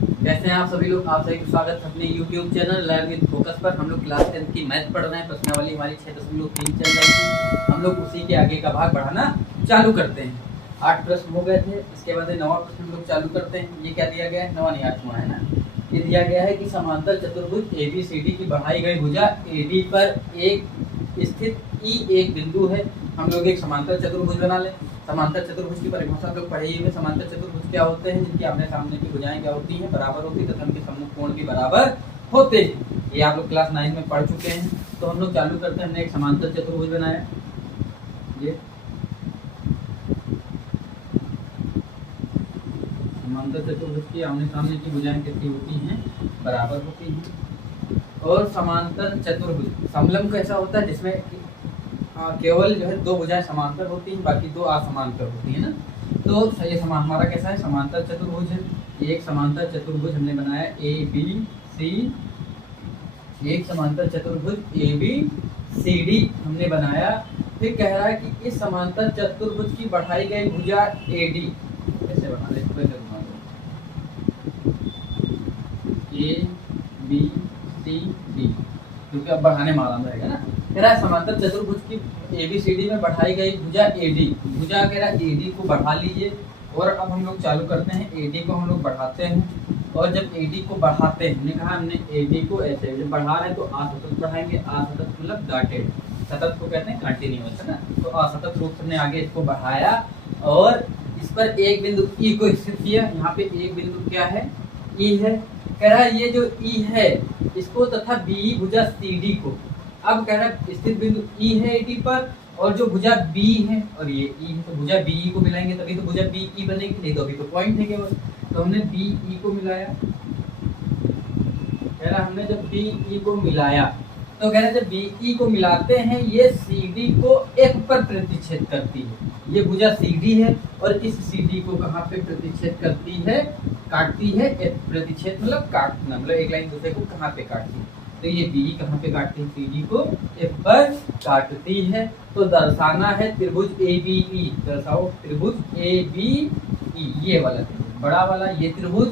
कैसे हैं आप सभी लोग। आप सभी को स्वागत है अपने YouTube channel learn with focus पर। हम लोग क्लास 10 की मैथ पढ़ रहे हैं। प्रश्नावली हमारी 6.3 चल रही थी। हम लोग उसी के आगे का भाग बढ़ाना चालू करते हैं। 8 प्रश्न हो गए थे, इसके बाद 9वां प्रश्न हम लोग चालू करते हैं। ये क्या दिया गया है? 9वां नहीं 8वां है ना। ये दिया गया है कि समांतर चतुर्भुज ABCD की बढ़ाई गई भुजा AD पर एक स्थित E एक बिंदु है। हम लोग एक समांतर चतुर्भुज बना लें। समांतर चतुर्भुज की परिभाषा हम लोग पढ़े ही हुए। समांतर चतुर्भुज क्या होते हैं? जिनकी आमने सामने की भुजाएं क्या होती हैं? बराबर होती है तथा उनके सम्मुख कोण भी बराबर होते हैं। ये आप लोग क्लास 9 में पढ़ चुके हैं। तो हम लोग चालू करते हैं। हमने एक समांतर चतुर्भुज बनाया। ये समांतर चतुर्भुज की आमने सामने की भुजाएं कैसी होती हैं? बराबर होती हैं। और समांतर चतुर्भुज समलंब कैसा होता है? जिसमें केवल जो है दो भुजाएं समांतर होती हैं, बाकी दो असमांतर होती है ना। तो ये हमारा कैसा है? समांतर चतुर्भुज है। एक समांतर चतुर्भुज हमने बनाया ABC। एक समांतर चतुर्भुज ABCD हमने बनाया। फिर कह रहा है कि इस समांतर चतुर्भुज की बढ़ाई गई भुजा AD कैसे बना ले? ABCD क्योंकि अब बढ़ाने में आराम रहेगा ना। कह रहा है समांतर चतुर्भुज की ABCD में बढ़ाई गई भुजा AD। भुजा कह रहा है AD को बढ़ा लीजिए। और अब हम लोग चालू करते हैं। AD को हम लोग बढ़ाते हैं। और जब AD को बढ़ाते हैं, हमने कहा हमने AD को ऐसे जब बढ़ा रहे हैं तो असतत बढ़ाएंगे। असतत मतलब डॉटेड, सतत को कहते हैं कंटिन्यूअस, है ना। तो असतत रूप से हमने आगे इसको बढ़ाया और इस पर एक बिंदु E को स्थित किया। यहाँ पे एक बिंदु क्या है? E है। कह रहा है ये जो E है इसको तथा BE भुजा CD को, अब कह रहा है स्थित बिंदु E है AD पर और जो भुजा B है और ये E है, तो भुजा BE को मिलाएंगे तभी तो भुजा BE बनेगी, नहीं तो अभी तो पॉइंट है केवल। तो हमने BE को मिलाया। कह रहा हमने जब BE को मिलाया तो कह रहा है जब BE को मिलाते हैं ये CD को F पर प्रतिच्छेद करती है। ये भुजा CD है और इस CD को कहाँ पे प्रतिच्छेद करती है? काटती है। F प्रतिच्छेद मतलब काटना, मतलब एक लाइन दूसरे को कहाँ पे काटती है? तो ये BE कहाँ पे काटती है? CD को F पर काटती है। तो दर्शाना है त्रिभुज ABE। दर्शाओ त्रिभुज ABE, ये वाला त्रिभुज बड़ा वाला। ये त्रिभुज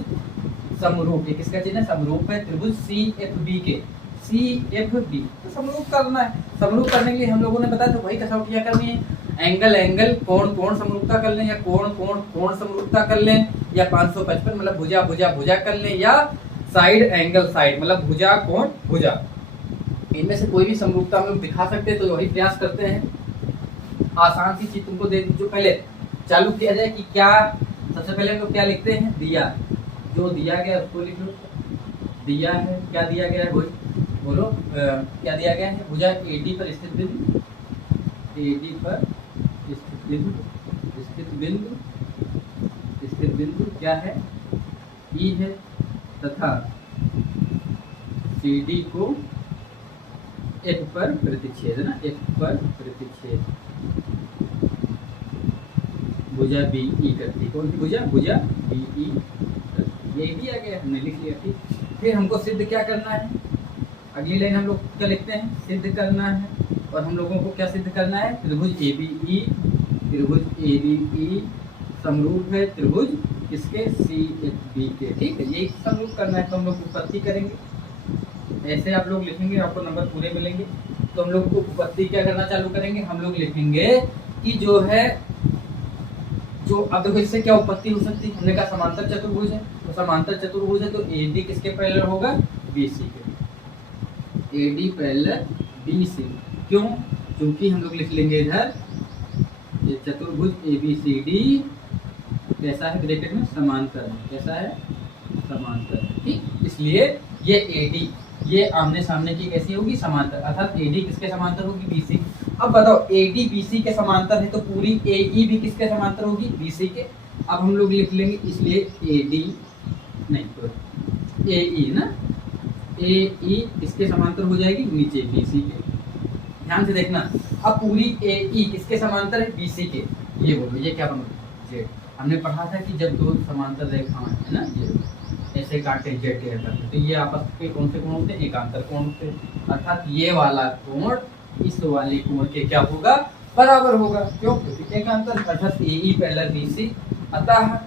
समरूप, ये किसका चिन्ह है? समरूप है त्रिभुज CFB के। CFB तो समरूप करना है। समरूप करने के लिए हम लोगों ने बताया तो वही कसौटियां करनी है। एंगल एंगल, कोण कोण समरूपता कर लें, या कोण कोण कोण समरूपता कर लें, या 555 मतलब भुजा भुजा भुजा कर लें, या साइड एंगल साइड मतलब भुजा कोण भुजा। इनमें से कोई भी समरूपता हम लोग दिखा सकते हैं, तो वही प्रयास करते हैं। आसान सी चीज तुमको दे दी। जो पहले चालू किया जाए कि क्या, सबसे पहले हम लोग क्या लिखते हैं? दिया। जो दिया गया उसको लिख लो। दिया है, क्या दिया गया है बोलो, क्या दिया गया है? भुजा AD पर स्थित बिंदु, AD पर स्थित बिंदु, स्थित बिंदु, स्थित बिंदु क्या है? E है तथा CD को F पर प्रतिच्छेद, ना, F पर प्रतिच्छेद भुजा BE करती। कौन सी भुजा? भुजा BE। ये भी आ गया, हमने लिख लिया। ठीक, फिर हमको सिद्ध क्या करना है? अगली लाइन हम लोग क्या लिखते हैं? सिद्ध करना है। और हम लोगों को क्या सिद्ध करना है? त्रिभुज ABE, त्रिभुज ABE समरूप है त्रिभुज किसके? CFB के। ठीक है, यही समरूप करना है। तो हम लोग उत्पत्ति करेंगे। ऐसे आप लोग लिखेंगे, आपको नंबर पूरे मिलेंगे। तो हम लोग को उत्पत्ति क्या करना चालू करेंगे? हम लोग लिखेंगे कि जो है जो, अब देखो इससे क्या उत्पत्ति हो सकती है? हमने कहा समांतर चतुर्भुज है, तो समांतर चतुर्भुज है तो AD किसके पैरेलल होगा? BC के। AD parallel BC। क्यों? क्योंकि हम लोग लिख लेंगे इधर ये चतुर्भुज ABCD कैसा है? ब्रैकेट में समांतर है। कैसा है? समांतर। ठीक, इसलिए ये AD ये आमने सामने की कैसी होगी? समांतर। अर्थात AD किसके समांतर होगी? BC। अब बताओ AD BC के समांतर है तो पूरी AE भी किसके समांतर होगी? BC के। अब हम लोग लिख लेंगे इसलिए AD नहीं तो AE ना, AE किसके समांतर हो जाएगी? नीचे BC के। ध्यान से देखना, अब पूरी AE किसके समांतर है? BC के। ये बोलो ये क्या बन Z। हमने पढ़ा था कि जब दो समांतर रेखाएं है ना, ये ऐसे काटे जेट के करते, तो ये आपस के कौन से कोण होते हैं? एकांतर कोण होते हैं। अर्थात ये वाला कोण इस वाले कोण के क्या होगा? बराबर होगा। क्यों? क्योंकि एकांतर। अर्थात AE पैरेलल BC। अतः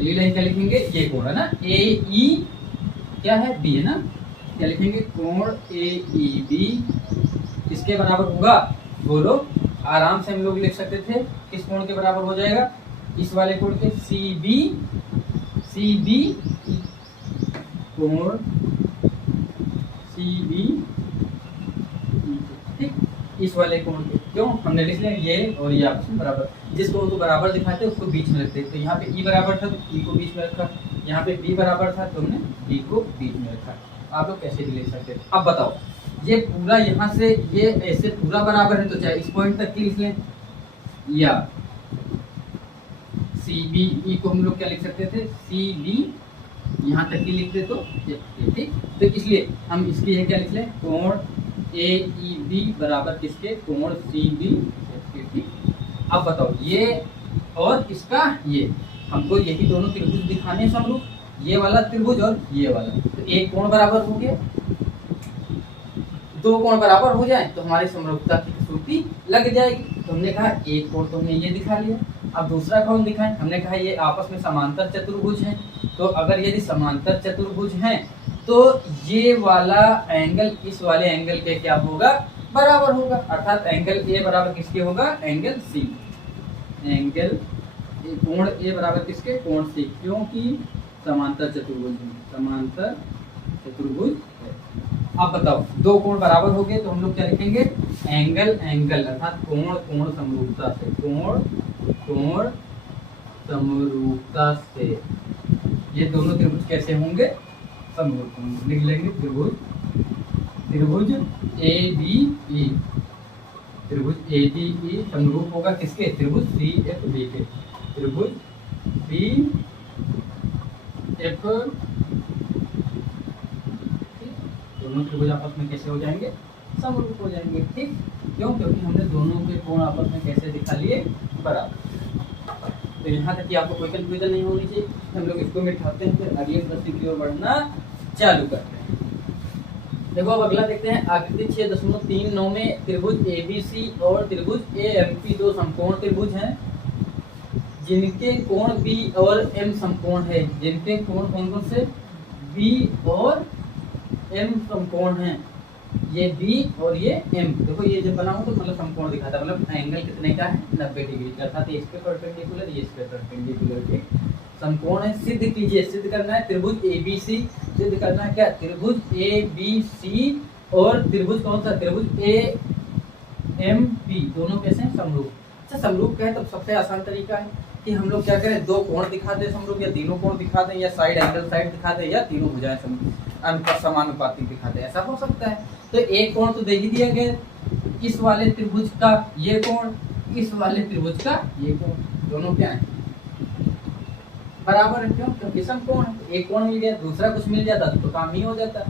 नीली लाइन क्या लिखेंगे, ये कोण है ना, ए ई क्या है, बी है ना, क्या लिखेंगे, कोण ए ई बी किसके बराबर होगा, बोलो। आराम से हम लोग लिख सकते थे किस कोण के बराबर हो जाएगा, इस वाले कोण के, सी बी कोण सी बी, ठीक, इस वाले कोण के, क्यों हमने लिख लिया ये और ये आपस में बराबर, जिस कोण को बराबर दिखाते हैं उसको बीच में रखते हैं। तो यहाँ पे ई बराबर था तो ई को बीच में रखा, यहाँ पे बी बराबर था तो हमने बी को बीच में रखा। आप लोग कैसे भी लिख सकते हैं। अब बताओ, ये पूरा यहाँ से ये ऐसे पूरा बराबर है तो चाहे इस पॉइंट तक की लिख लें, या सी बी ई को हम लोग क्या लिख सकते थे, सी बी यहाँ तक की लिखते तो ठीक। तो इसलिए हम इसकी ये क्या लिख लें, कोण ए ई बी बराबर किसके, कोण सी बी, ठीक। अब बताओ ये और इसका ये, हमको यही दोनों त्रिभुज दिखाने हैं समरूप, ये वाला त्रिभुज और ये वाला। तो एक कोण बराबर हो गया, दो कोण बराबर हो जाए तो हमारी समरूपता की कसौटी लग जाएगी। तो हमने कहा एक कोण तो हमने ये दिखा लिया, अब दूसरा कोण दिखाएं। हमने कहा ये आपस में समांतर चतुर्भुज हैं, तो अगर यदि समांतर चतुर्भुज हैं तो ये वाला एंगल इस वाले एंगल के क्या होगा, बराबर होगा। अर्थात एंगल ए बराबर किसके होगा, एंगल सी, एंगल कोण ए बराबर किसके, कोण सी, क्योंकि समांतर चतुर्भुज है, समांतर चतुर्भुज है। अब बताओ दो कोण बराबर हो गए तो हम लोग क्या लिखेंगे, एंगल एंगल अर्थात कोण कोण समरूपता से, कोण कोण समरूपता से ये दोनों त्रिभुज कैसे होंगे, समरूप होंगे। लिख लेंगे त्रिभुज ए बी ई, त्रिभुज ए बी ई समरूप होगा किसके, त्रिभुज सी एफ बी के, त्रिभुज सी एफ, दोनों त्रिभुज आपस में कैसे हो जाएंगे, समरूप हो जाएंगे, ठीक। क्यों, क्योंकि हमने दोनों के कोण आपस में कैसे दिखा लिए, बराबर। तो यहाँ तक कि आपको कोई कंफ्यूजन नहीं होनी चाहिए। हम लोग इसको मिटाते हैं, फिर अगले प्रश्न की ओर बढ़ना चालू करते हैं। देखो अब अगला देखते हैं, आकृति 6.39 में त्रिभुज एबीसी और त्रिभुज एएमपी दो समकोण त्रिभुज हैं, जिनके कोण बी और एम समकोण है। जिनके कोण कौन कौन से, बी और एम समकोण हैं, ये बी और ये एम। देखो ये जब बनाऊं तो मतलब समकोण दिखाता है, मतलब एंगल कितने का है, 90 डिग्री का, अर्थात ये इस पे परपेंडिकुलर, ये इस पे परपेंडिकुलर के समकोण है। सिद्ध कीजिए, सिद्ध करना है त्रिभुज एबीसी, सिद्ध करना है क्या, त्रिभुज एबीसी और त्रिभुज कौन सा, त्रिभुज एएमपी, दोनों कैसे हैं, समरूप। अच्छा समरूप क्या है, तो सबसे आसान तरीका है कि हम लोग क्या करें, दो कोण दिखा दें समरूप, या तीनों कोण दिखा दें, या साइड एंगल साइड दिखा दें, या तीनों भुजाएं समानुपाती दिखा दें, ऐसा हो सकता है। तो एक कोण तो दे ही दिया गया, इस वाले त्रिभुज का ये कोण, इस वाले त्रिभुज का ये कोण, दोनों क्या है, बराबर है। क्यों, क्योंकि समकोण है। एक कोण मिल गया, दूसरा कुछ मिल जाता तो काम ही हो जाता।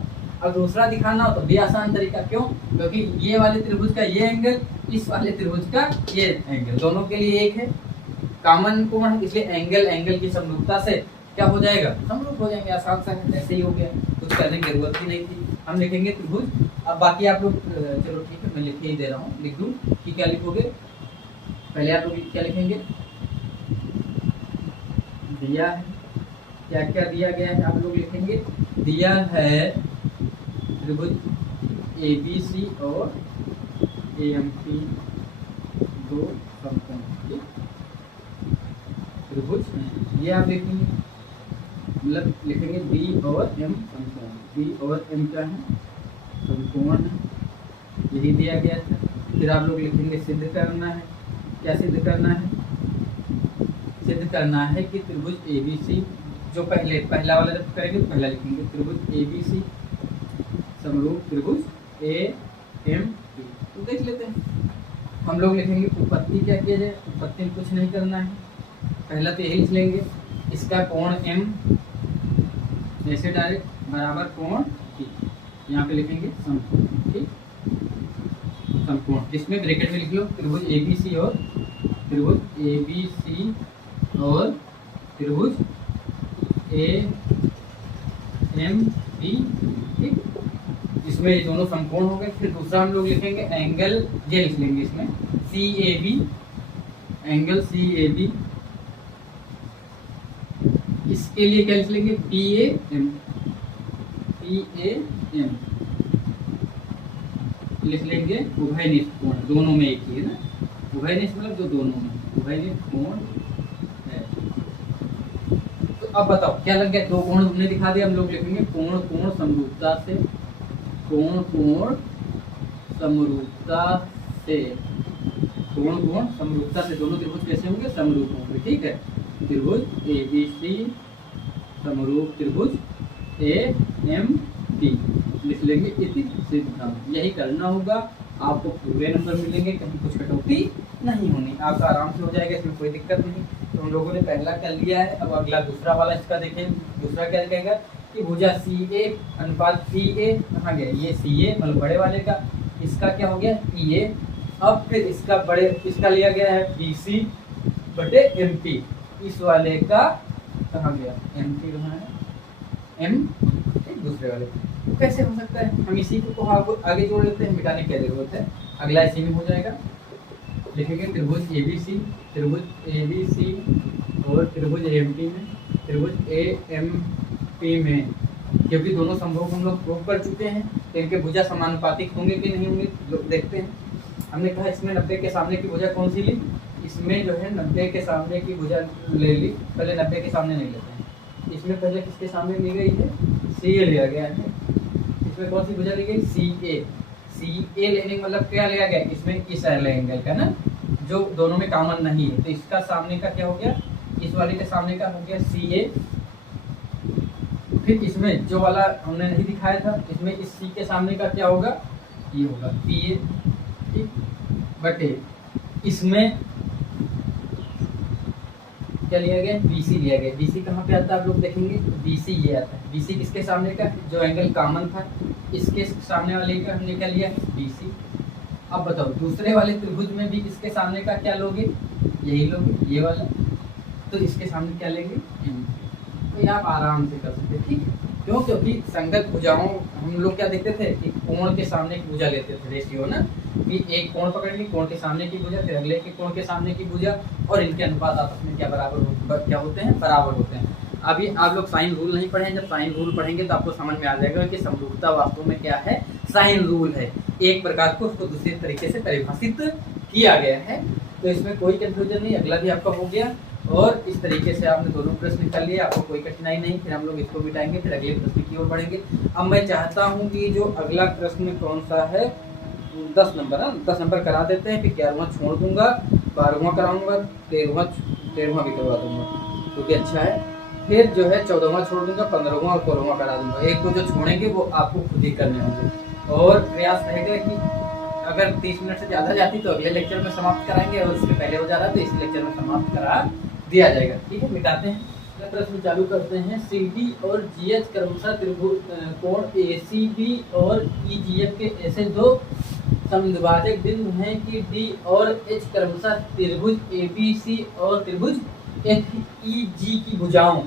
अब दूसरा दिखाना हो तो भी आसान तरीका, क्यों, क्योंकि ये वाले त्रिभुज का ये एंगल, इस वाले त्रिभुज का ये एंगल, दोनों के लिए एक है, कॉमन कोण है, इसलिए एंगल एंगल की समरूपता से क्या हो जाएगा, समरूप हो जाएंगे। आसान सा है, ऐसे ही हो गया, कुछ करने की जरूरत ही नहीं थी। हम लिखेंगे त्रिभुज। अब बाकी आप लोग चलो ठीक है, मैं लिख ही दे रहा हूँ, लिख दूँ कि क्या लिखोगे। पहले आप लोग क्या लिखेंगे, दिया है, क्या क्या दिया गया है आप लोग लिखेंगे, दिया है त्रिभुज एबीसी और एएमपी दो समकोण त्रिभुज, ये आप लिखेंगे, मतलब लिखेंगे बी और एम समकोण, बी और एम क्या है, समकोण है, यही दिया गया था। फिर आप लोग लिखेंगे सिद्ध करना है, क्या सिद्ध करना है, सिद्ध करना है कि त्रिभुज एबीसी, जो पहला वाला जब करेंगे तो पहला लिखेंगे त्रिभुज एबीसी समरूप त्रिभुज एएमपी। तो देख लेते हैं, हम लोग लिखेंगे उत्पत्ति, क्या किया जाए, उत्पत्ति में कुछ नहीं करना है, पहला तो यही लिख लेंगे, इसका कोण m ऐसे डायरेक्ट बराबर कोण p, यहाँ पे लिखेंगे समकोण, ठीक, समकोण, जिसमें ब्रैकेट में लिख लो त्रिभुज एबीसी और त्रिभुज एबीसी और त्रिभुज एएमपी, ठीक, इसमें ये दोनों समकोण हो गए। फिर दूसरा हम लोग लिखेंगे एंगल, ये लिख लेंगे इसमें CAB, एंगल CAB, इसके लिए क्या लिख लेंगे, पी ए एम लिख लेंगे। उभयनिष्ठ कोण, दोनों में एक ही है ना, उभयनिष्ठ मतलब जो दोनों में, उभयनिष्ठ कोण है। तो अब बताओ क्या लग गया, दो कोण हमने दिखा दिया, हम लोग लिखेंगे कोण कोण समरूपता से, कोण कोण समरूपता से, कोण कोण समरूपता से, दोनों त्रिभुज कैसे होंगे, समरूप होंगे। ठीक है, त्रिभुज ए बी सी समरूप त्रिभुज ए एम टी लिख लेंगे इति सिद्धांत। यही करना होगा, आपको पूरे नंबर मिलेंगे, कहीं कुछ कटौती नहीं होनी, आपका आराम से हो जाएगा, इसमें कोई दिक्कत नहीं। तो हम लोगों ने पहला कर लिया है, अब अगला दूसरा वाला इसका देखें। दूसरा क्या कहेगा कि भुजा सी ए अनुपात पी ए, कहाँ गया ये सी ए मतलब बड़े वाले का, इसका क्या हो गया पी ए। अब फिर इसका बड़े, इसका लिया गया है बी सी बटे एम पी, इस वाले का कहाँ गया एम पी, कहाँ है एम, दूसरे वाले। तो कैसे हो सकता है, हम इसी को आगे जोड़ लेते हैं, मिटाने की क्या जरूरत है, अगला इसी में हो जाएगा। लिखेंगे त्रिभुज ए बी सी, त्रिभुज ए बी सी और त्रिभुज ए एम पी में, त्रिभुज ए एम पी में, क्योंकि दोनों संभव हम लोग प्रूव कर चुके हैं, तो इनके भुजा समानुपातिक होंगे कि नहीं होंगे लोग देखते हैं। हमने कहा इसमें 90 के सामने की भुजा कौन सी ली, इसमें जो है 90 के सामने की भुजा ले ली, पहले 90 के सामने नहीं लेते हैं, इसमें पहले किसके सामने ली गई है, सी ए लिया गया है। इसमें कौन सी भुजा ली गई, सी ए। सी ए लेने का मतलब क्या लिया गया, इसमें इस एंगल का ना, जो दोनों में कॉमन नहीं है, तो इसका सामने का क्या हो गया, इस वाले के सामने का हो गया सी ए। फिर इसमें जो वाला हमने नहीं दिखाया था, इसमें इस सी के सामने का क्या होगा, ये होगा पी ए, ठीक, बटे इसमें क्या लिया गया, बीसी लिया गया। बीसी कहाँ पे आता है आप लोग देखेंगे, बीसी ये आता है, बीसी किसके सामने का, जो एंगल कॉमन था इसके सामने वाले का हमने क्या लिया बीसी। अब बताओ दूसरे वाले त्रिभुज में भी इसके सामने का क्या लोगे, यही लोगे ये वाला, तो इसके सामने क्या लेंगे एम। तो ये आप आराम से कर सकते हैं, ठीक है, क्यों, क्योंकि संगत भुजाओं हम लोग क्या देखते थे कि कोण के सामने की भुजा लेते थे, रेशियो ना, कि एक कोण पकड़ ली, कोण के सामने की भुजा, फिर अगले के कोण के सामने की भुजा, और इनके अनुपात आपस में क्या क्या होते हैं, बराबर होते हैं। अभी आप लोग साइन रूल नहीं पढ़े हैं, जब साइन रूल पढ़ेंगे तो आपको समझ में आ जाएगा कि समरूपता वास्तव में क्या है, साइन रूल है, एक प्रकार को उसको दूसरे तरीके से परिभाषित किया गया है। तो इसमें कोई कंफ्यूजन नहीं, अगला भी आपका हो गया, और इस तरीके से आपने दोनों प्रश्न कर लिए, आपको कोई कठिनाई नहीं। फिर हम लोग इसको मिटाएंगे, फिर अगले प्रश्न की ओर बढ़ेंगे। अब मैं चाहता हूँ कि जो अगला प्रश्न कौन सा है, 10 नंबर है, 10 नंबर करा देते हैं, फिर 11वां छोड़ दूंगा, 12वां कराऊंगा, 13वां भी करवा दूंगा, क्योंकि अच्छा है। फिर जो है 14वां छोड़ दूंगा, 15वां और 16वां करा दूंगा। एक को जो छोड़ेंगे वो आपको खुद ही करने होंगे, और प्रयास रहेगा कि अगर 30 मिनट से ज़्यादा जाती तो अगले लेक्चर में समाप्त कराएंगे, और इससे पहले हो जा रहा तो इस लेक्चर में समाप्त करा दिया जाएगा। ठीक है, मिटाते हैं, प्रश्न चालू करते हैं। सी डी और जी एच क्रमशः त्रिभुज कोण ए सी बी और ई जी एफ के ऐसे दो समद्विभाजक बिंदु हैं कि डी और एच क्रमशः त्रिभुज ए बी सी और त्रिभुज एच ई जी की भुजाओं।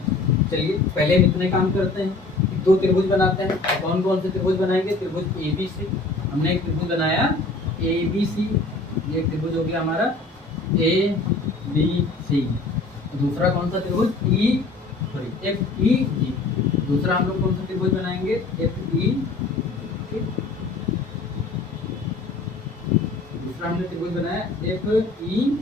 चलिए पहले इतने काम करते हैं, दो त्रिभुज बनाते हैं। कौन कौन से त्रिभुज बनाएंगे, त्रिभुज ए बी सी, हमने एक त्रिभुज बनाया ए बी सी, ये त्रिभुज हो गया हमारा ए बी सी। दूसरा कौन सा त्रिभुज एफ ई जी, दूसरा हम लोग कौन सा त्रिभुज बनाएंगे एफ ई, दूसरा हमने त्रिभुज बनाया एफ ई,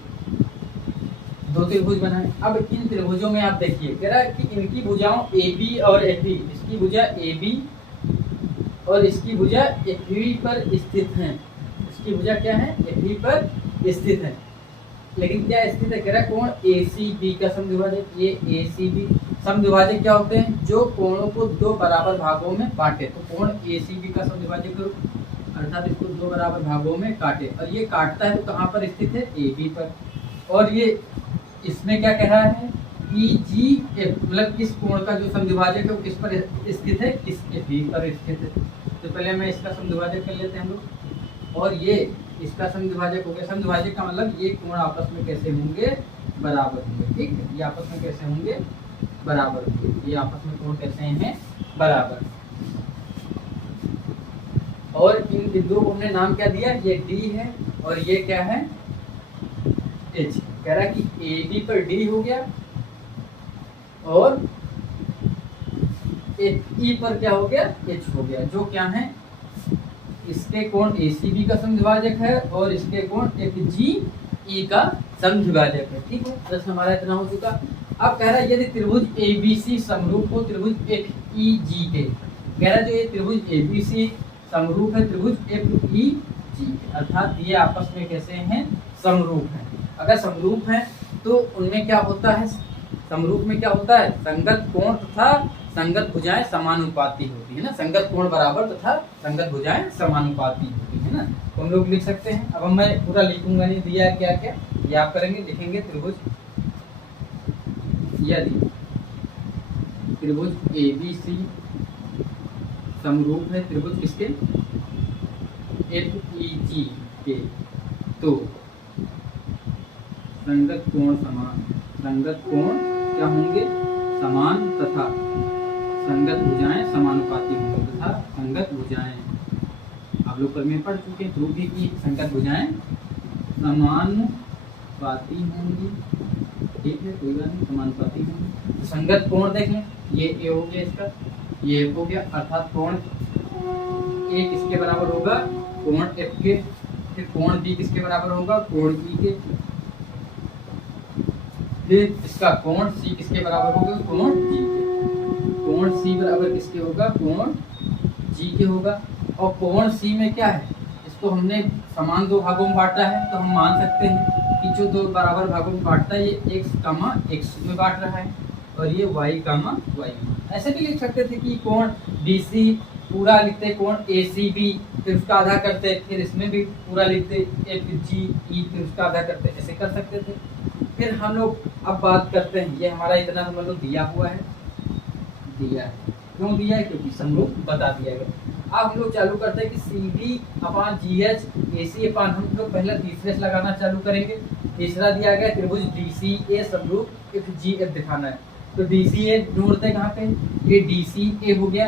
दो त्रिभुज बनाए। अब इन त्रिभुजों में आप देखिए कह रहा है कि इनकी भुजाओं ए बी और एफ ई, इसकी भुजा ए बी और इसकी भुजा एफ ई पर स्थित है, इसकी भुजा क्या है एफ ई पर स्थित है। लेकिन क्या स्थित है, कह रहा है कोण ए सी बी का समद्विभाजक, ये ए सी बी समद्विभाजक क्या होते हैं, जो कोणों को दो बराबर भागों में बांटे। तो कोण ए सी बी का समद्विभाजक करो, अर्थात इसको दो बराबर भागों में काटे, और ये काटता है तो कहाँ पर स्थित है ए बी पर। और ये इसमें क्या कह रहा है ई जी एफ, मतलब किस कोण का जो समद्विभाजक है वो किस पर स्थित है, किस एफ ई पर स्थित है। तो पहले मैं इसका समद्विभाजक कर लेते हैं हम लोग, और ये इसका समद्विभाजक हो गया। समद्विभाजक का मतलब ये कोण आपस में कैसे होंगे, बराबर होंगे, ठीक है, ये आपस में कैसे होंगे, बराबर होंगे, ये आपस में कोण कैसे हैं, बराबर। और इन बिंदुओं को हमने नाम क्या दिया, ये डी है और ये क्या है एच। कह रहा है कि ए बी पर डी हो गया और ई पर क्या हो गया, एच हो गया, जो क्या है इसके कोण ACB का समद्विभाजक है और इसके कोण FGE का समद्विभाजक है। ठीक है, बस हमारा इतना हो चुका। अब कह रहा है यदि त्रिभुज ABC समरूप हो त्रिभुज FEG के, कह रहा है जो ये त्रिभुज ABC समरूप है त्रिभुज FEG, अर्थात ये आपस में कैसे हैं, समरूप हैं। अगर समरूप हैं तो उनमें क्या होता है, समरूप में क्या होता है, संगत कोण तथा संगत भुजाएं समानुपाती होती है ना, संगत कोण बराबर तथा संगत भुजाएं समानुपाती होती है ना, तो हम लोग लिख सकते हैं। अब मैं पूरा लिखूंगा नहीं, दिया है क्या क्या ये आप करेंगे, लिखेंगे त्रिभुज यदि त्रिभुज ABC समरूप है त्रिभुज किसके, FEG के, तो संगत कोण समान, संगत कोण क्या होंगे, समान तथा संगत भुजाएं समानुपाती होंगी तथा संगत भुजाएं, आप लोग प्रमेय पढ़ चुके हैं, ध्रुव की संगत भुजाएं समानुपाती होंगी। ठीक है, कोई बात नहीं, समानुपाती होंगी। तो संगत कोण देख लें, ये ए हो गया इसका, ये हो गया, अर्थात कोण ए किसके बराबर होगा, कोण एफ के, फिर कोण बी किसके बराबर होगा, कोण ई के, फिर इसका कोण सी किसके बराबर होगा, कोण जी के, कोण सी बराबर किसके होगा, कोण जी के होगा। और कोण सी में क्या है, इसको हमने समान दो भागों में बांटा है, तो हम मान सकते हैं कि जो दो बराबर भागों में बांटता है ये x, में बांट रहा है और ये y, ऐसे भी लिख सकते थे कि कोण BC पूरा लिखते, कोण ACB फिर उसका आधा करते, फिर इसमें भी पूरा लिखते FGE फिर उसका आधा करते, ऐसे कर सकते थे। फिर हम लोग अब बात करते हैं, ये हमारा इतना हम लोग दिया हुआ है, दिया है, क्यों दिया है, क्योंकि समरूप बता दिया गया। अब हम लोग चालू करते हैं कि CD/GH AC हम लोग पहले तीसरे से लगाना चालू करेंगे। तीसरा दिया गया त्रिभुज DCA समरूप FGF दिखाना है, तो DCA जोड़ते हैं कहाँ पे, ये DCA हो गया,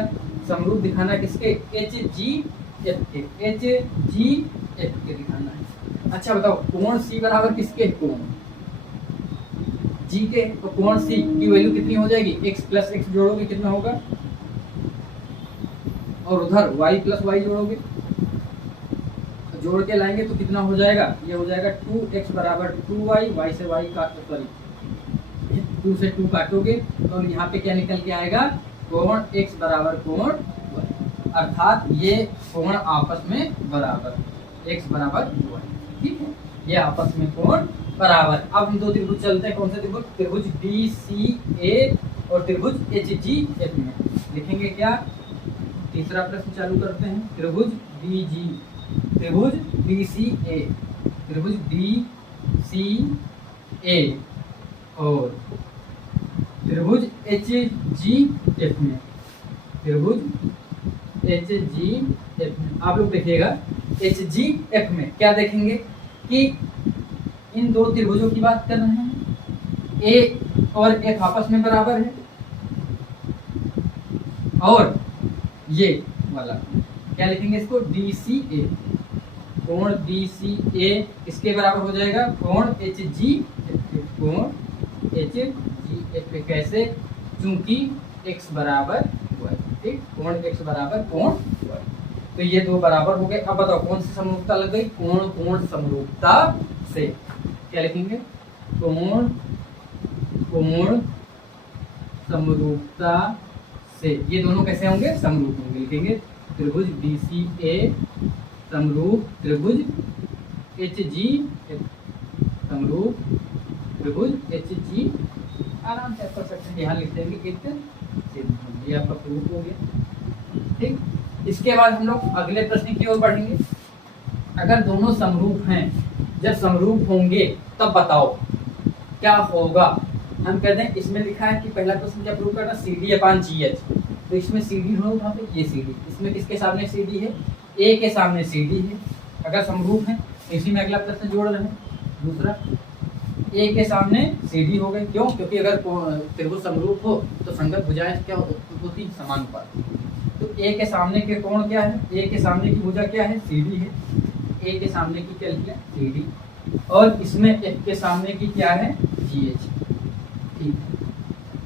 समरूप दिखाना किसके, HGF के दिखाना है। अच्छा बताओ कोण C बराबर किसके, कोण G के, तो कोण C की वैल्यू कितनी हो जाएगी, x प्लस x जोड़ोगे कितना होगा, और उधर y प्लस y जोड़ोगे, तो जोड़ के लाएंगे तो कितना हो जाएगा, ये हो जाएगा 2x बराबर 2y, y से y काट, सॉरी 2 से 2 काटोगे तो यहाँ पे क्या निकल के आएगा, कोण x बराबर कोण y, अर्थात ये कोण आपस में बराबर, x बराबर y। ठीक है, ये आपस में कोण बराबर। अब हम दो त्रिभुज चलते हैं, कौन सा त्रिभुज, त्रिभुज BCA और त्रिभुज HGF में लिखेंगे क्या, तीसरा प्रश्न चालू करते हैं, त्रिभुज BCA, त्रिभुज BCA और त्रिभुज HGF में, त्रिभुज HGF में आप लोग देखिएगा, HGF में क्या देखेंगे कि इन दो त्रिभुजों की बात कर रहे हैं, A और F आपस में बराबर है, और ये वाला क्या लिखेंगे इसको, DCA, कोण DCA इसके बराबर हो जाएगा कोण HGF, कोण HGF कैसे, चूंकि x बराबर y, ठीक, कोण x बराबर कोण y, तो ये दो बराबर हो गए। अब बताओ कौन सी समरूपता लग गई, कोण समरूपता से, क्या लिखेंगे, कोण समरूपता से, ये दोनों कैसे होंगे, समरूप होंगे, लिखेंगे त्रिभुज BCA समरूप त्रिभुज HGF, समरूप त्रिभुज HG, आराम से कर सकते हैं, यहाँ लिख देंगे ये आपका प्रूफ हो गया। ठीक, इसके बाद हम लोग अगले प्रश्न की ओर बढ़ेंगे। अगर दोनों समरूप हैं, जब समरूप होंगे तब बताओ क्या होगा। हम कहते हैं इसमें लिखा है कि पहला प्रश्न क्या प्रूव करना, CD/GH, तो इसमें CD हो वहाँ पे, ये CD, इसमें किसके सामने CD है, A के सामने CD है, अगर समरूप है। इसी में अगला प्रश्न जोड़ रहे हैं, दूसरा A के सामने CD हो गए, क्यों, क्योंकि अगर त्रिभुज समरूप हो तो संगत भुजाएं क्या होती, समानुपाती। तो A के सामने के कोण क्या है, A के सामने की भुजा क्या है, CD है, A के सामने की क्या लिखा, CD, और इसमें F के सामने की क्या है, GH। ठीक,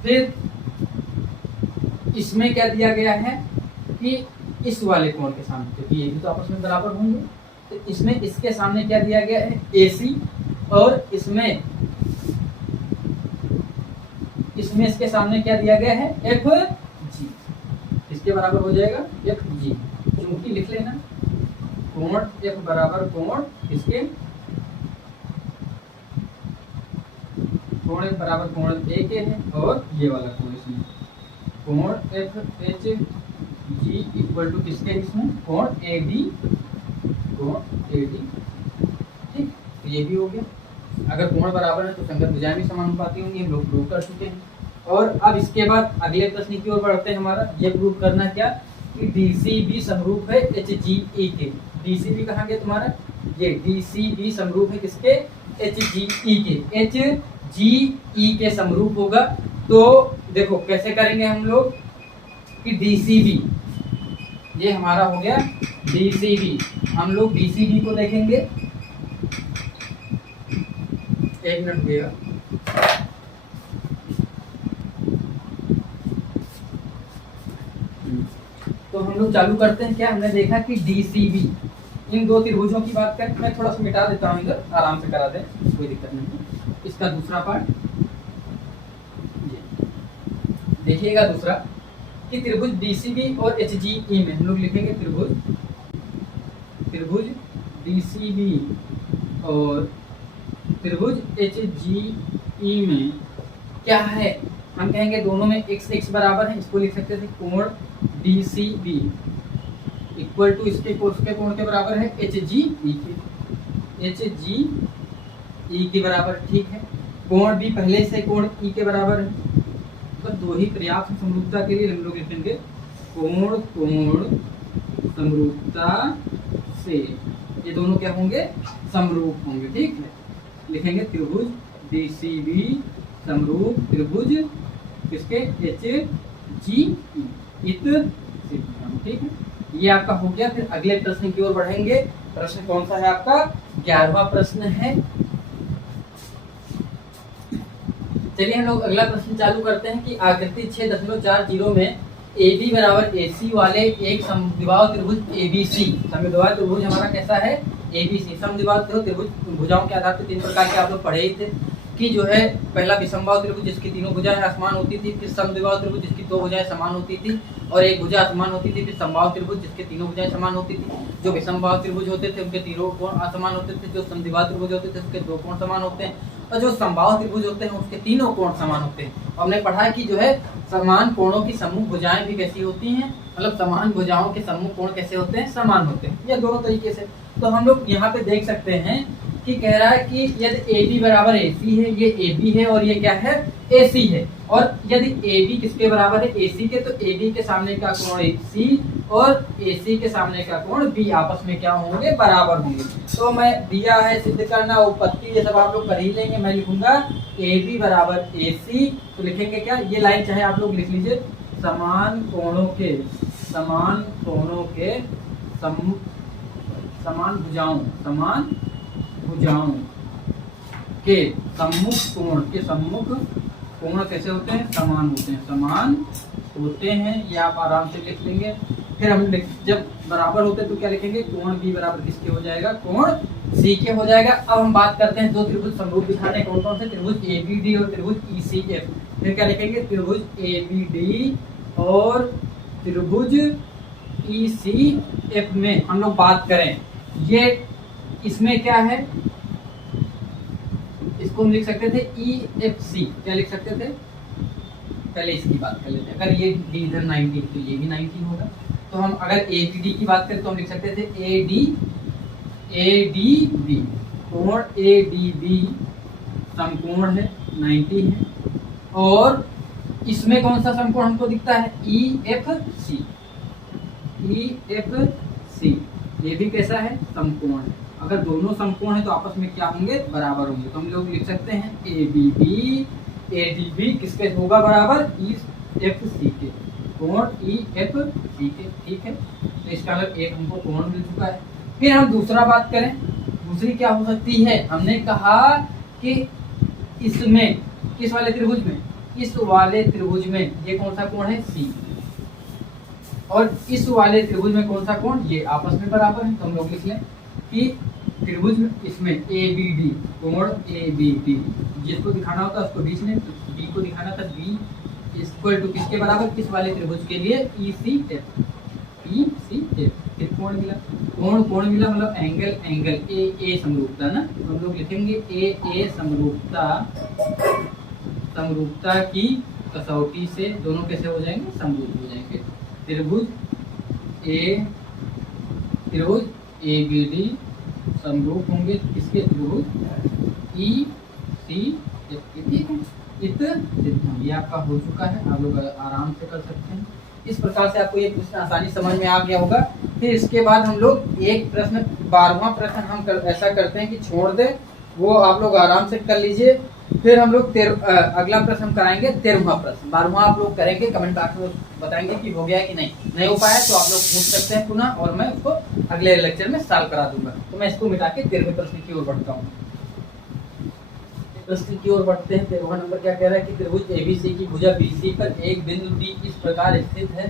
फिर इसमें क्या दिया गया है कि इस वाले कोण के सामने, क्योंकि ये भी तो आपस में बराबर होंगे, तो इसमें इसके सामने क्या दिया गया है AC, और इसमें इसके सामने क्या दिया गया है FG, इसके बराबर हो जाएगा FG। क्योंकि लिख लेना कोण F बराबर कोण इसके, कोण F बराबर कोण A के है, और ये वाला कोण इसमें कोण FHG इक्वल टू किसके, इसमें कोण AD, कोण AD। ठीक, तो ये भी हो गया। अगर कोण बराबर है तो संगत भुजाएं भी समानुपाती होंगी, हम लोग प्रूव कर चुके हैं। और अब इसके बाद अगले प्रश्न की ओर बढ़ते हैं। हमारा ये प्रूव करना क्या कि DCB समरूप है HGE के। DCB कहाँ गया तुम्हारा, ये DCB समरूप है किसके, HGE के। HGE के समरूप होगा तो देखो कैसे करेंगे हम लोग कि DCB, ये हमारा हो गया DCB। हम लोग DCB को देखेंगे, एक मिनट रुकिएगा। तो हम लोग चालू करते हैं। क्या हमने देखा कि DCB, इन दो त्रिभुजों की बात करें, मैं थोड़ा सा मिटा देता हूँ इधर, आराम से करा दें, कोई दिक्कत नहीं। इसका दूसरा पार्ट देखिएगा, दूसरा कि त्रिभुज DCB और HGE में हम लोग लिखेंगे त्रिभुज DCB और त्रिभुज HGE में क्या है, हम कहेंगे दोनों में x बराबर है। इसको लिख सकते थे कोण DCB इक्वल टू इसके कोण के बराबर है HGE के बराबर। ठीक है, कोण भी पहले से कोण E के बराबर है, तो दो ही पर्याप्त समरूपता के लिए हम लोग लिखेंगे कोण समरूपता से ये दोनों क्या होंगे, समरूप होंगे। ठीक है, लिखेंगे त्रिभुज DCB समरूप त्रिभुज किसके, HGE इत। ठीक है, ये आपका हो गया। फिर अगले प्रश्न की ओर बढ़ेंगे। प्रश्न कौन सा है आपका, 11वां प्रश्न है। चलिए हम लोग अगला प्रश्न चालू करते हैं कि आकृति 6.40 में AB बराबर AC वाले एक समद्विबाहु त्रिभुज ABC, समद्विबाहु त्रिभुज हमारा कैसा है ABC, समद्विबाहु त्रिभुज भुजाओं के आधार पर 3 प्रकार के आप लोग पढ़े ही थे कि जो है पहला विषमबाहु त्रिभुज जिसकी तीनों भुजाएं असमान होती थी, फिर समद्विबाहु त्रिभुज जिसकी दो भुजाएं समान होती थी और एक भुजा असमान होती थी, फिर समबाहु त्रिभुज जिसके तीनों भुजाएं समान होती थी। जो विषमबाहु त्रिभुज होते थे उनके तीनों कोण असमान होते थे, जो समद्विबाहु त्रिभुज होते थे उसके दो कोण समान होते हैं, और जो समबाहु त्रिभुज होते हैं उसके तीनों कोण समान होते हैं। हमने पढ़ा कि जो है समान कोणों की सम्मुख भुजाएं भी कैसी होती हैं, मतलब समान भुजाओं के सम्मुख कोण कैसे होते हैं, समान होते हैं, या दोनों तरीके से। तो हम लोग यहाँ पे देख सकते हैं कि कह रहा है कि यदि AB बराबर AC है, ये AB है और ये क्या है AC है, और यदि AB किसके बराबर है AC के, तो AB के सामने का कोण AC और AC के सामने का कोण B आपस में क्या होंगे, बराबर होंगे। तो मैं दिया है सिद्ध करना, उपपत्ति ये सब आप लोग कर ही लेंगे। मैं लिखूंगा AB बराबर AC, तो लिखेंगे क्या, ये लाइन चाहे आप लोग लिख लीजिए, समान कोणों के समान भुजाओं के सम्मुख कोण कैसे होते हैं, समान होते हैं, ये आप आराम से लिख लेंगे। फिर हम जब बराबर होते हैं तो क्या लिखेंगे, कोण B बराबर किसके हो जाएगा, कोण C के हो जाएगा। अब हम बात करते हैं दो त्रिभुज समरूप दिखाने कौन कौन से, त्रिभुज ABD और त्रिभुज ECF। फिर क्या लिखेंगे, त्रिभुज ABD और त्रिभुज ECF में हम लोग बात करें, ये इसमें क्या है, इसको हम लिख सकते थे EFC, क्या लिख सकते थे, पहले इसकी बात कर लेते हैं। अगर ये D इधर 90 तो ये भी 90 होगा। तो हम अगर ABD की बात करें तो हम लिख सकते थे ADB, कोण ADB समकोण है, 90 है, और इसमें कौन सा समकोण हमको दिखता है, EFC, ये भी कैसा है, समकोण है। अगर दोनों समकोण है तो आपस में क्या होंगे, बराबर होंगे। तो हम लोग लिख सकते हैं ADB किसके होगा बराबर, EFC के, कोण EFC के। ठीक है, तो इसका मतलब एक हमको कोण मिल चुका है। फिर हम दूसरा बात करें, दूसरी क्या हो सकती है, हमने कहा कि इसमें किस वाले त्रिभुज में, इस वाले त्रिभुज में ये कौन सा कोण है, C। और इस वाले त्रिभुज में कौन सा कोण, ये आपस में बराबर है। तो हम लोग लिख लें कि त्रिभुज में इसमें ए बी डी, कोण ए बी डी, जिसको दिखाना होता है उसको बीच में, तो बी को दिखाना था बी इक्वल टू किसके बराबर, किस वाले त्रिभुज के लिए, ई सी एफ, ई सी एफ। फिर कोण मिला, कोण मिला मतलब एंगल ए समरूपता ना, तो हम लोग लिखेंगे ए समरूपता की कसौटी से दोनों कैसे हो जाएंगे, समरूप हो जाएंगे। त्रिभुज ए बी डी समरूप होंगे किसके, त्रिभुज ई सी एफ के। ठीक है, ये आपका हो चुका है, आप लोग आराम से कर सकते हैं। इस प्रकार से आपको ये प्रश्न आसानी समझ में आ गया होगा। फिर इसके बाद हम लोग एक प्रश्न 12वां प्रश्न हम ऐसा करते हैं कि छोड़ दें, वो आप लोग आराम से कर लीजिए। फिर हम लोग अगला प्रश्न हम कराएंगे 13वां प्रश्न। 12वां आप लोग करेंगे, कमेंट बॉक्स में बताएंगे कि हो गया कि नहीं हो पाया तो आप लोग पूछ सकते हैं पुनः, और मैं उसको अगले लेक्चर में सॉल्व करा दूंगा। तो मैं इसको मिटा के 13वें प्रश्न की ओर बढ़ता हूँ। प्रश्न की ओर बढ़ते हैं। 13वां नंबर क्या कह रहा है कि त्रिभुज एबीसी की भुजा बीसी पर एक बिंदु डी इस प्रकार स्थित है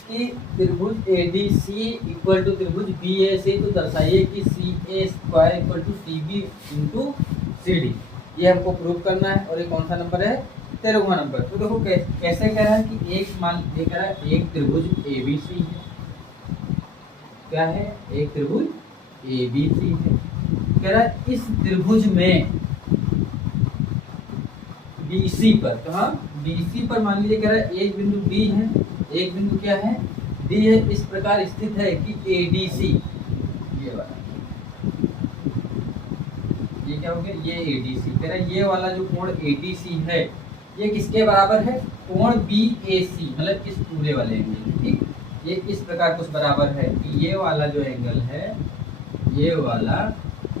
कि त्रिभुज एडीसी इक्वल टू त्रिभुज बीएसी, तो दर्शाइए कि C A square equal to C B into C D. ये हमको प्रूव करना है। और ये कौन सा नंबर है, 13वां नंबर। तो देखो कैसे कह रहा है कि एक मान ये कह रहा है एक त्रिभुज एबीसी है, क्या है, एक त्रिभुज एबीसी है। कह रहा है इस त्रिभुज में बीसी पर, कहा बीसी पर मान लीजिए कह रहा है एक बिंदु डी है, एक बिंदु क्या है, डी है, इस प्रकार स्थित है कि एडीसी, ये वाला, ये क्या हो गया, ये एडीसी। कह रहा है ये वाला जो कोण एडीसी है ये किसके बराबर है, कोण बीएसी, मतलब इस पूरे वाले एंगल। ठीक, ये इस प्रकार कुछ बराबर है कि ये वाला जो एंगल है ये वाला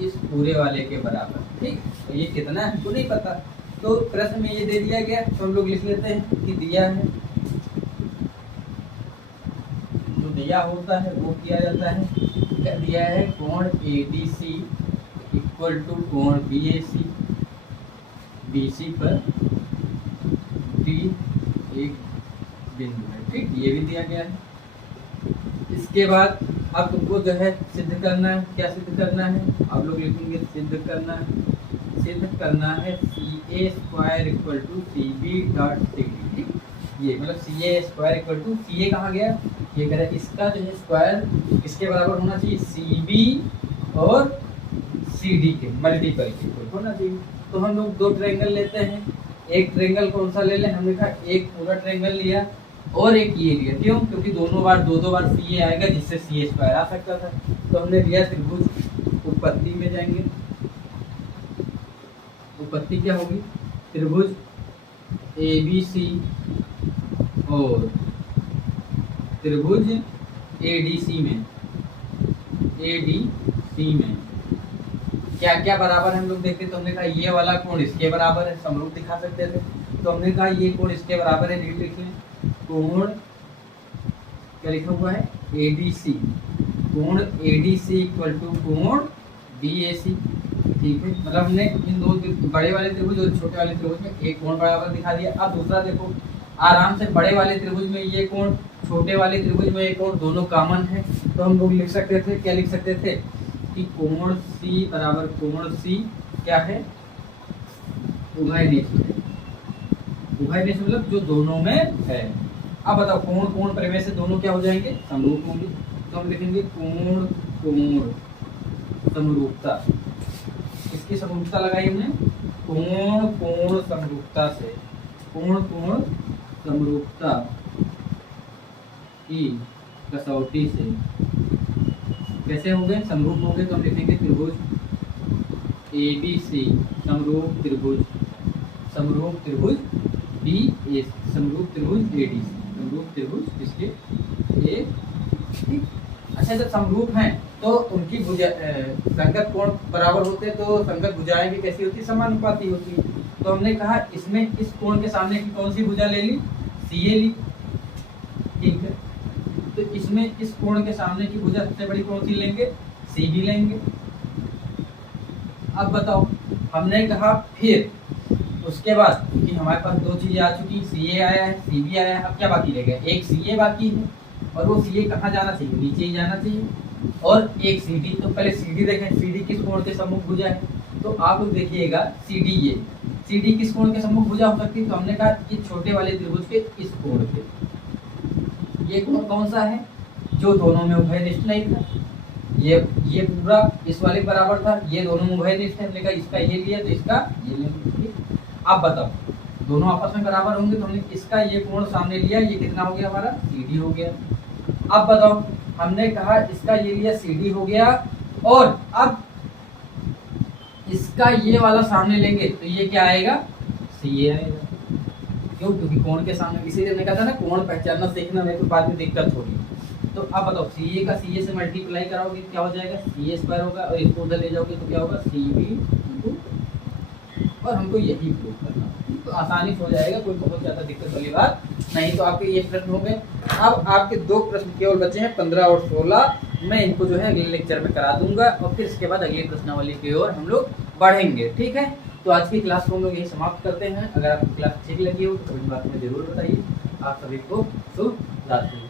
इस पूरे वाले के बराबर। ठीक, तो ये कितना है हमको नहीं पता, तो प्रश्न में ये दे दिया गया, तो हम लोग लिख लेते हैं कि दिया है, जो दिया होता है वो किया जाता है। क्या दिया है, कोण एडीसी इक्वल टू कोण बीएसी, बीसी पर डी एक बिंदु है। ठीक, ये भी दिया गया है। इसके बाद अब तुमको जो है सिद्ध करना है, क्या सिद्ध करना है, आप लोग लिखेंगे सिद्ध करना है C A square equal to C B dot C D. ठीक, ये मतलब C A square equal to, C A कहाँ गया, ये कह रहा है इसका जो है स्क्वायर किसके बराबर होना चाहिए, सी बी और सी डी के मल्टीपल के होना चाहिए। तो हम लोग दो ट्रायंगल लेते हैं, एक ट्रायंगल कौन सा ले लें, हमने कहा एक पूरा ट्रायंगल लिया और एक ये लिया। क्यों, क्योंकि दोनों बार दो बार सी ए आएगा जिससे सी ए स्क्वायर आ सकता था। तो हमने लिया त्रिभुज, उत्पत्ति में जाएंगे, उत्पत्ति क्या होगी, त्रिभुज ए बी सी और त्रिभुज एडीसी में क्या क्या बराबर है हम लोग देखते। तो हमने कहा ये वाला कोण इसके बराबर है, समरूप दिखा सकते थे। तो हमने कहा ये कोण इसके बराबर है, लिख लें कोण क्या लिखा हुआ है, एडीसी, कोण एडीसी इक्वल टू कोण बीएसी। ठीक है, मतलब हमने इन दो बड़े वाले त्रिभुज और छोटे वाले त्रिभुज में एक कोण बराबर दिखा दिया। अब दूसरा देखो, आराम से बड़े वाले त्रिभुज में ये कोण, छोटे वाले त्रिभुज में ये कोण, दोनों कॉमन है। तो हम लोग लिख सकते थे, क्या लिख सकते थे कि कोण सी बराबर कोण सी क्या है, उभयनिष्ठ है। उभयनिष्ठ मतलब जो दोनों में है। अब बताओ कोण कोण प्रमेय से दोनों क्या हो जाएंगे, समरूप होंगे। तो हम लिखेंगे कोण कोण समरूपता, इसकी समरूपता लगाई हमने कोण कोण समरूपता से, कोण कोण समरूपता की कसौटी से कैसे हो गए, समरूप हो गए। तो हम लिखेंगे त्रिभुज एबीसी समरूप त्रिभुज बी ए, समरूप त्रिभुज एडीसी, समरूप त्रिभुज इसके ए। ठीक, अच्छा जब समरूप हैं तो उनकी भुजा संगत कोण बराबर होते हैं, तो संगत भुजाएं भी कैसी होती है, समानुपाती होती है। तो हमने कहा इसमें इस कोण के सामने की कौन सी भुजा ले ली, सी ए ली। ठीक है, तो इसमें इस कोण के सामने की भुजा सबसे बड़ी कौन सी लेंगे, सी बी लेंगे। अब बताओ, हमने कहा फिर उसके बाद कि हमारे पास दो चीजें आ चुकी, सी ए आया है, सी बी आया है, अब क्या बाकी रह गया, एक सी ए बाकी है। और वो सी ए कहाँ जाना चाहिए, नीचे ही जाना चाहिए। और एक सी डी, तो पहले सी डी देखें, सी डी किस कोण के सम्मुख भुजा है, तो आप लोग देखिएगा सी डी, ये सी डी किस कोण के सम्मुख भुजा हो सकती है, तो हमने कहा ये छोटे वाले त्रिभुज के इस कोण के, ये कोण कौन सा है, जो दोनों में उभयनिष्ठ नहीं था, ये पूरा इस वाले बराबर था, ये दोनों में उभयनिष्ठ है, हमने कहा इसका ये लिया तो इसका ये लिया। आप बताओ दोनों आपस में बराबर होंगे, तो हमने इसका ये कोण सामने लिया, ये कितना हो गया हमारा, सी डी हो गया। अब बताओ हमने कहा इसका ये लिया, सी डी हो गया, और अब इसका ये वाला सामने लेंगे तो ये क्या आएगा, सी ए आएगा। क्यों, क्योंकि कोण के सामने, इसीलिए हमने कहा था ना कोण पहचानना सीखना, नहीं तो बाद में दिक्कत होगी। तो अब बताओ सी ए का सी ए से मल्टीप्लाई कराओगे क्या हो जाएगा, सी ए स्क्वायर होगा, और इसको उधर ले जाओगे तो क्या होगा, सी बी इंटू, और हमको यही प्रूव करना, तो आसानी से हो जाएगा, कोई बहुत ज़्यादा दिक्कत वाली बात नहीं। तो आपके ये प्रश्न हो गए। अब आपके 2 प्रश्न केवल बचे हैं, 15 और 16। मैं इनको जो है अगले लेक्चर में करा दूंगा, और फिर इसके बाद अगली प्रश्नावली की ओर हम लोग बढ़ेंगे, ठीक है। तो आज की क्लास को हम लोग यही समाप्त करते हैं। अगर आपको क्लास ठीक लगी हो तो कमेंट बॉक्स में जरूर बताइए। आप सभी को शुभ रात्रि।